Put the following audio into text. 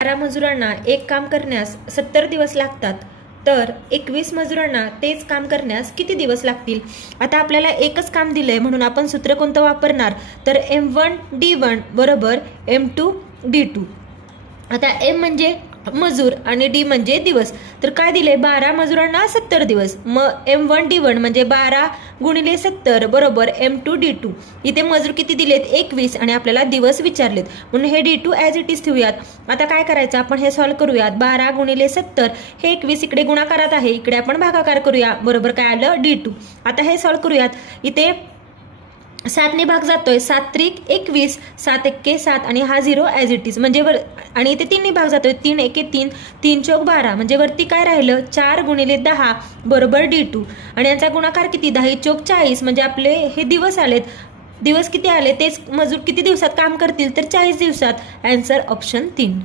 12 मजुरांना एक काम करण्यास 70 दिवस लागतात, तर 21 मजुरांना तेच काम करण्यास किती दिवस लागतील? आता आपल्याला एकच काम दिलंय म्हणून आपण सूत्र कोणतं वापरणार? तर M1D1 बरोबर M2 D2. आता M म्हणजे मजूर आणि D म्हणजे दिवस. तर काय दिले? 12 मजुरांना 70 दिवस. मग M1D1 म्हणजे 12 गुणिले 70 बरोबर M2 D2. इथे मजूर किती दिलेत? 21 आणि आपल्याला दिवस विचारलेत म्हणून हे D2 ॲज इट इज ठेवूयात. आता काय करायचं? आपण हे सॉल्व्ह करूयात. 12 गुणिले 70 हे 21 इकडे गुणाकारात आहे, इकडे आपण भागाकार करूया. बरोबर काय आलं? D2. आता हे सॉल्व्ह करूयात. इथे 7 ने भाग जातोय, 7 त्रिक 21, 7 एक्के 7 आणि हा 0 ॲज इट इज म्हणजे आणि इथे 3 ने भाग जातोय, 3 एके 3, 3 चौक 12 म्हणजे वरती काय राहिलं? 4 गुणिले 10 बरोबर D2 आणि यांचा गुणाकार किती? 10 चौक 40 म्हणजे आपले हे दिवस आलेत. दिवस किती आले? तेच मजूर किती दिवसात काम करतील? तर 40 दिवसात. Answer option 3.